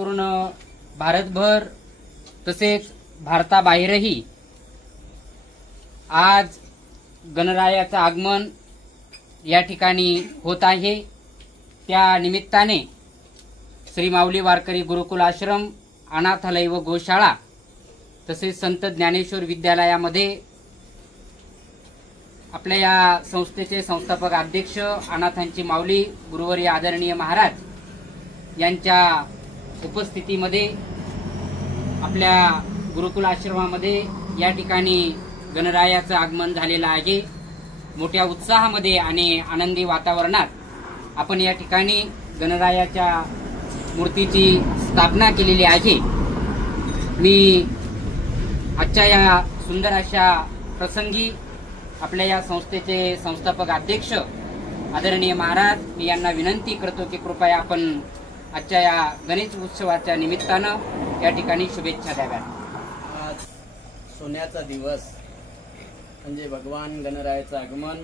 संपूर्ण भारतभर तसेच भारताबाहेरही आज गणरायाचं आगमन या ठिकाणी होत आहे। त्या निमित्ताने श्री माऊली वारकरी गुरुकुल आश्रम, अनाथालय व गोशाळा तसेच संत ज्ञानेश्वर विद्यालयामध्ये आपल्या या संस्थेचे संस्थापक अध्यक्ष अनाथांची माऊली गुरुवर्य आदरणीय महाराज यांच्या उपस्थितीमध्ये आपल्या गुरुकुल आश्रमामध्ये या ठिकाणी गणरायाचं आगमन झालेलं आहे। मोठ्या उत्साहामध्ये आणि आनंदी वातावरणात आपण या ठिकाणी गणरायाच्या मूर्तीची स्थापना केलेली आहे। मी आजच्या या सुंदर अशा प्रसंगी आपल्या या संस्थेचे संस्थापक अध्यक्ष आदरणीय महाराज मी यांना विनंती करतो की कृपया आपण आजच्या या गणेश उत्सवाच्या निमित्तानं या ठिकाणी शुभेच्छा द्याव्यात। आज सोन्याचा दिवस म्हणजे भगवान गणरायाचं आगमन।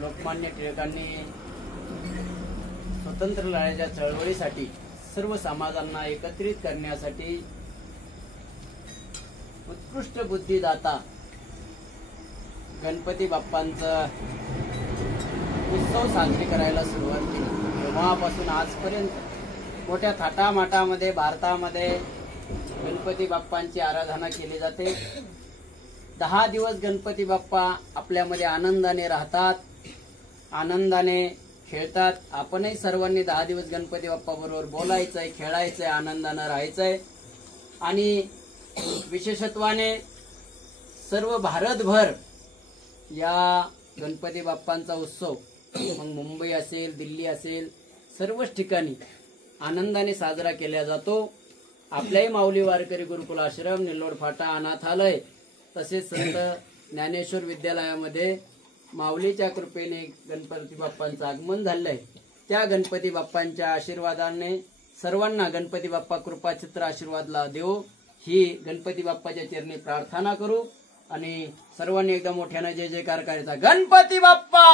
लोकमान्य टिळकांनी स्वतंत्र लढ्याच्या चळवळीसाठी सर्व समाजांना एकत्रित करण्यासाठी उत्कृष्ट बुद्धिदाता गणपती बाप्पांचा उत्सव साजरी करायला सुरुवात केली। तेव्हापासून आजपर्यंत मोठ्या थाटामाटामध्ये भारतामध्ये गणपती बाप्पांची आराधना केली जाते। 10 दिवस गणपती बाप्पा आपल्यामध्ये आनंदाने राहतात, आनंदाने खेळतात। आपणही सर्वांनी 10 दिवस गणपती बाप्पा बरोबर बोलायचंय, खेळायचंय, आनंदाने राहायचंय। आणि विशेषत्वाने सर्व भारतभर या गणपती बाप्पांचा उत्सव मग मुंबई असेल, दिल्ली असेल, सर्वच ठिकाणी आनंदाने साजरा केला जातो। आपल्याही माऊली वारकरी गुरुकुल आश्रम, निल्लोड फाटा अनाथालय तसेच संत ज्ञानेश्वर विद्यालयामध्ये माऊलीच्या कृपेने गणपती बाप्पांचं आगमन झालंय। त्या गणपती बाप्पांच्या आशीर्वादाने सर्वांना गणपती बाप्पा कृपाचित्र आशीर्वादला देव ही गणपती बाप्पाच्या चरणी प्रार्थना करू आणि सर्वांनी एकदा मोठ्याने जय जयकार करायचा। गणपती बाप्पा